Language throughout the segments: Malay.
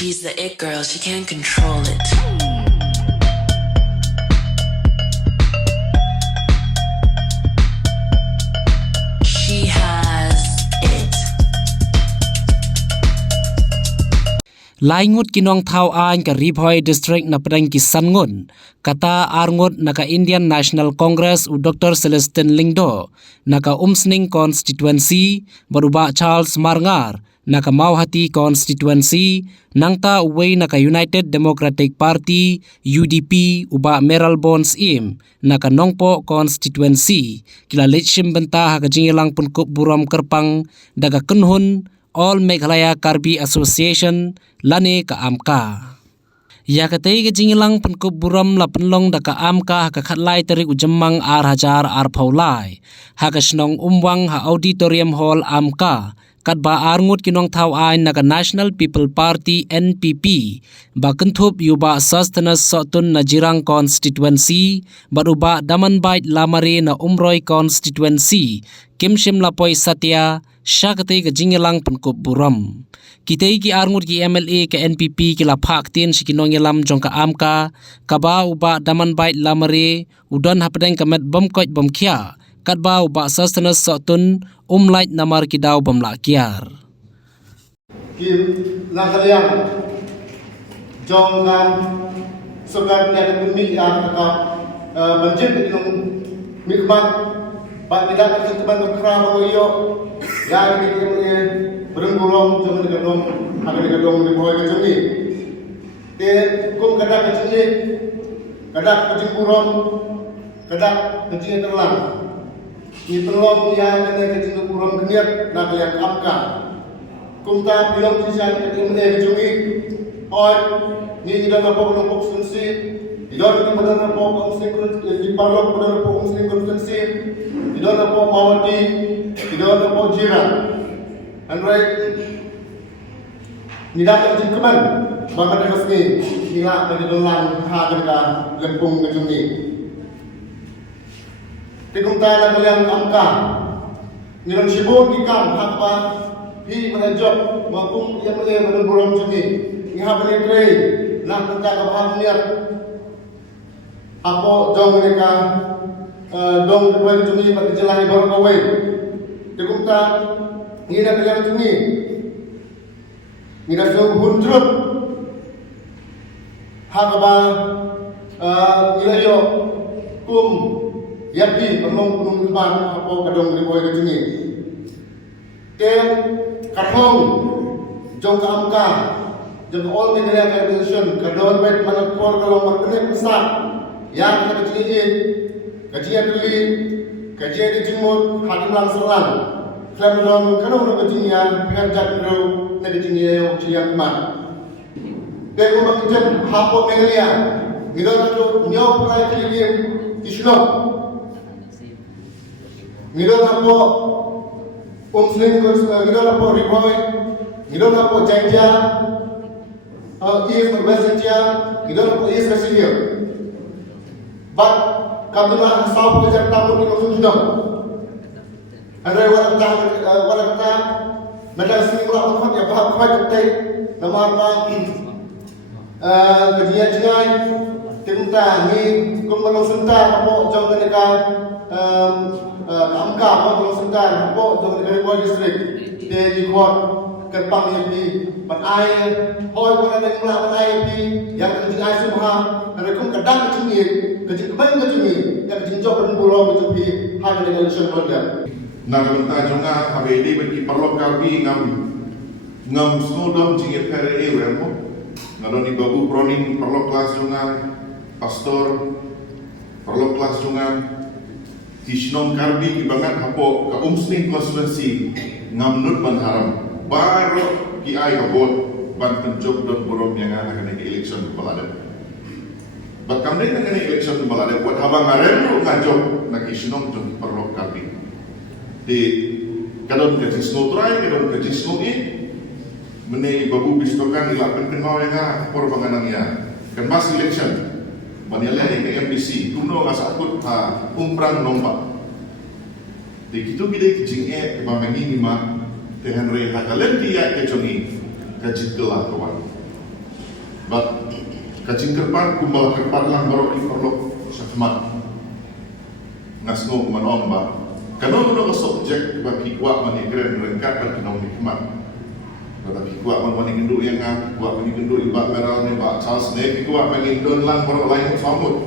She's the it girl, she can't control it. She has it. Laingut kinong thau an ka Riphoy district na padang kisan ngun kata arngut naka Indian National Congress u Dr. Celestin Lingdo naka Umsning constituency baruba Charles Marngar naka Mauhati constituency nangta uway naka United Democratic Party UDP uba Meral Bones im naka Nongpo constituency kila litshim benta hakajingilang punkup buram kerpang daga kunhun All Meghalaya Karbi Association lani ka amka. Ya katay ka jingilang pankop buram la penlong da ka amka ha ka khatlay tarik ujemang hajar paulay. Ha ka snong umwang ha auditorium hall amka. Kadba arngut kinong tawain na ka National People Party NPP. Bakentup yuba sustenance sotun na jirang constituency. Baruba damanbait lamari na umroy constituency. Kimshim lapoy satya. Siya katay ka jingilang pankop buram. Kitay ki arngut ki MLA ka NPP kila paktin si kinong yalam jong ka amka, kaba uba daman bait lamari, udon hapadeng kamet bamkoit bamkya, kadba uba sustenance sotun umlait namar kidaw bamlakyar. Kim nakaliang jong kan sokat yang pemilih atau menjadi yang mikmat pak tidak akan teman berkerah berloyo yang kita berenggurom jangan digadong akan digadong di bawah kecil ni. Kum kadang kecil ni, kadang kecil burom, kadang kecil terlang. Ni terlong yang kena kecil burom keniat nak lihat apka. Kum tak bilang sisa kecil ni kecil ni. Oi, ni tidak nampak nampak sensi. Tidak nampak nampak sensi di parlok nampak sensi. Tidak nampak mawati, tidak nampak jiran. Android tidak terjemahkan bagaimana resmi nilai dari dalam harga lempung kecil ni. Tikumta yang angka nilang sibuk ikan hakpa hi menajok maupun yang menengguram sini. Iha benetre nak tentang kebahagiaan apa jong mereka dong kepada sini pada jelah baru kawai. Tikumta ini nak jalan sini. Ini dah hunjrut. Hakaba ilayo kum yapi penong depan apa kadang di bawah sini. Kem katong jong ka amka jong all Meghalaya Association kadang baik manakor kalau makne besar yang kita kecil kajian dulu kajian di timur hakim langsuran. Kalau dalam kanun kejadian pengajar bro negerinya yang kemat. Dia memang macam hapok Meghalaya. Kita nak nyok perai kiri islok. Kita nak Muslim kita nak Riphoy. Kita nak Janja. East West Janja. Kita nak East Asia. But kami nak South kejar tamu di Nusantara. Ada wala kata medal sini mula pun ya bahak kuat kita nama apa kajian jengai kita ni kumpulan sentar apa jauh mereka amka apa kumpulan sentar apa jauh mereka Riphoy district di kuat kerpang yang di panai hoi pada yang mula panai yang kerjaan subha mereka kadang kecil kecil yang jinjau penburuan betul hanya dengan election program. Nagamta jonga habedi bagi perlu karbi ngam snodom jingit pere ewemo ngadon di babu proning perlu kelas jonga pastor perlu kelas jonga tisnom karbi ibangat hapo ka umsning konstituensi ngam nut banharam baru ki ai habot ban penjog dot borom yang akan ke election balada bakam dai dengan election balada buat habang arem ngajok na kisnom jong perlu karbi di kadon kerja snotrai kadon kerja snoi menei babu bistokan ilapan tengau yang korbangan ya kan mas election banyak ke MBC kuno ngasakut umprang nomba di kitu bidai kijing ke bamangi lima tehan re hakalen dia ke jongi kajit gelah kawan But kacing kerpan kumbal kerpan lang baru diperlok syakmat ngasno manom ba kano no subject ba kikwa mani keren rengkat ba kinong hikmat ba kikwa man mani gendu yang kikwa mani gendu iba meral ne ba Charles ne kikwa mani don lang baru lain samut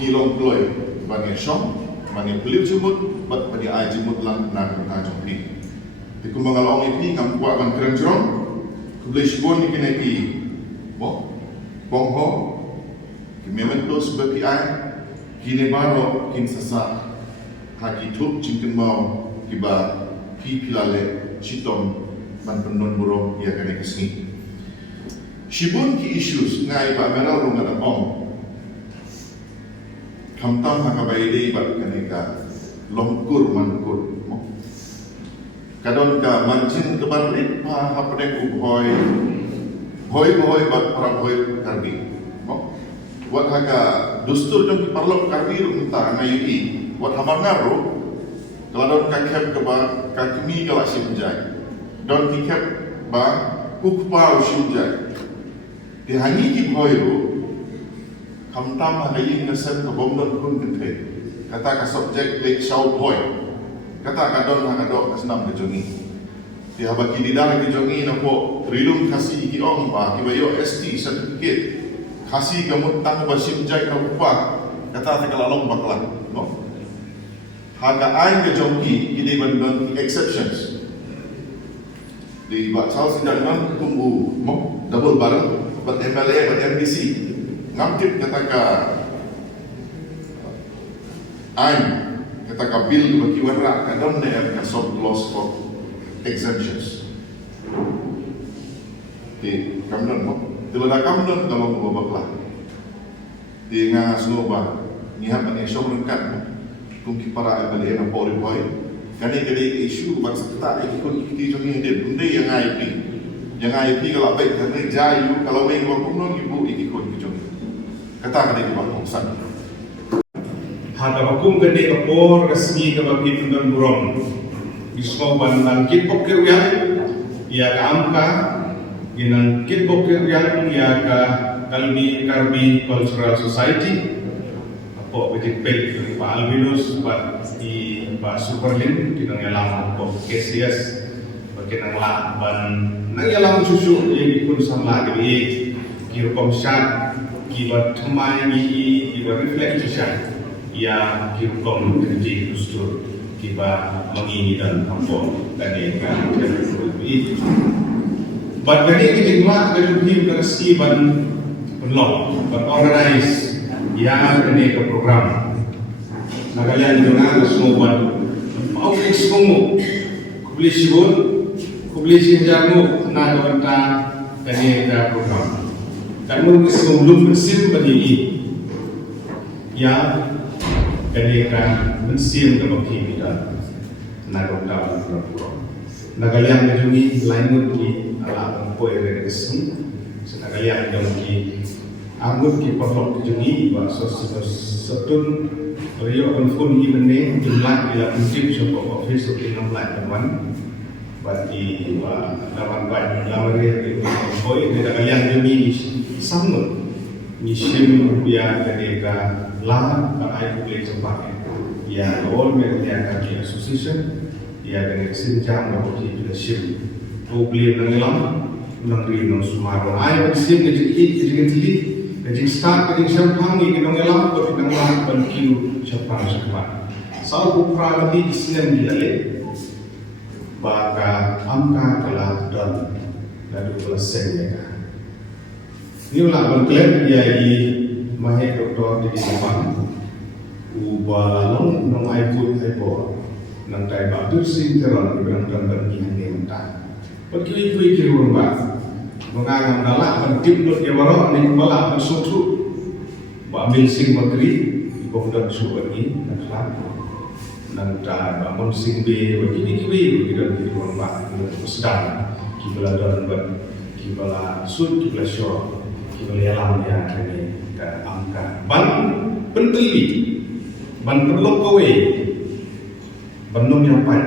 ngilong ploy ba ne syong mani beliau jumut bat mani ai jumut lang na jompi iku mangalong ipi ngam kwa man keren jrong kubli shibon ni kineki mo Bongho, memento sebagai ai, kini baru kin sasa, haki tup cincin mau, kiba pilale, citom, ban pendon burung ia kena kesini. Shibun ki issues ngai ba meral rungan abong, kamtam hakabai dei ba kena ka longkur mankur. Kadon ka mancin kebarit pa hapadek ubhoy. Hoi bat para hoi karbi. Wat haga dustur dong diperlok karbi rumta ngayui. Wat hamar ngaru kalau don kakep ke ba kakmi kalau simjai. Don tikep ba ukpau simjai. Dihangi ki hoi ru kamtam hagayin ngesen ke bomdon kun kente. Kata ka subjek lek shaw hoi. Kata ka don hagadok senam kejongi. Di habaki di darah di jongi na po rilum kasih ki ong ba ki bayo ST certificate kasih gamut tang ba simjai na upa kata ta kalalong bakla no haga ain ke jongi ini bandon exceptions di ba Charles dan tumbu mo double barrel but MLA but MDC ngamtip kata ka ain kata ka bill ba ki wara ka don ne ka soft loss for exemptions. Di kamdon mo, tilada kamdon dalam babaklah. Di nga snoba, niya man isyong rengkat kung kipara ay na pori boy. Kani kadi issue bang sakta ikon kiti jong hindi bunde yang IP kalau baik karena jayu kalau may wag kuno ibu ikon kijong. Kata kadi di bakong san. Hada hukum kadi kapor resmi kabagit dan burong. Ismo ban kitbok kerjaan, ia ka amka, ginang kitbok kerjaan, ia ka Karbi Cultural Society, apo betik pek dari Pak Albinus, Pak Superlin, kita ngalam apo KCS, bagian ngalam ban ngalam susu yang ikut sama lagi, kirukom syat, kibat thumai ni, kibat reflection, ia kirukom kerja dustur. Kiba mengingi dan ampun dan ikan dan itu. But dari kita juga kemudian tersi ban belum berorganize yang ini ke program. Nagalian juga semua mau fix kamu kubli jamu na kata dari program. Kamu sebelum bersim berdiri ya dari mensim ke bawah kita nak tahu berapa. Nagalian menjadi lain di alam poe redaksi. Nagalian menjadi anggota di perlok jadi bahasa setun Rio konfun ini jumlah bila menjadi sebuah office di 16 teman. Bagi lawan baik lawan dia poe nagalian jadi sama. Nisim biar ketika lah air boleh cepat ya all media kaki association ya dengan senjang bagi leadership tu boleh mengelam menangri nang sumaro air sim jadi start dari sampang ni kita mengelam bagi mengelam bagi cepat so pribadi Islam dia baka angka telah dan lalu selesai ya. Ini ulah berklaim dia mahir doktor di Jepang. Ubalalong nong aikut aipo nang tai batur sinteron di berang bagi hanya mentah. Pergi kirun ba. Mengangam dalak mentip dot dia baru ni kepala bersutu. Ba ambil sing menteri ibu dah suruh ni nak nang tai bangun sing be begini kita kirun ba. Sedang kibala dan kibala sud kibala syur. Boleh alam dia ini ke angka ban penteli ban perlu kowe ban nom yang pai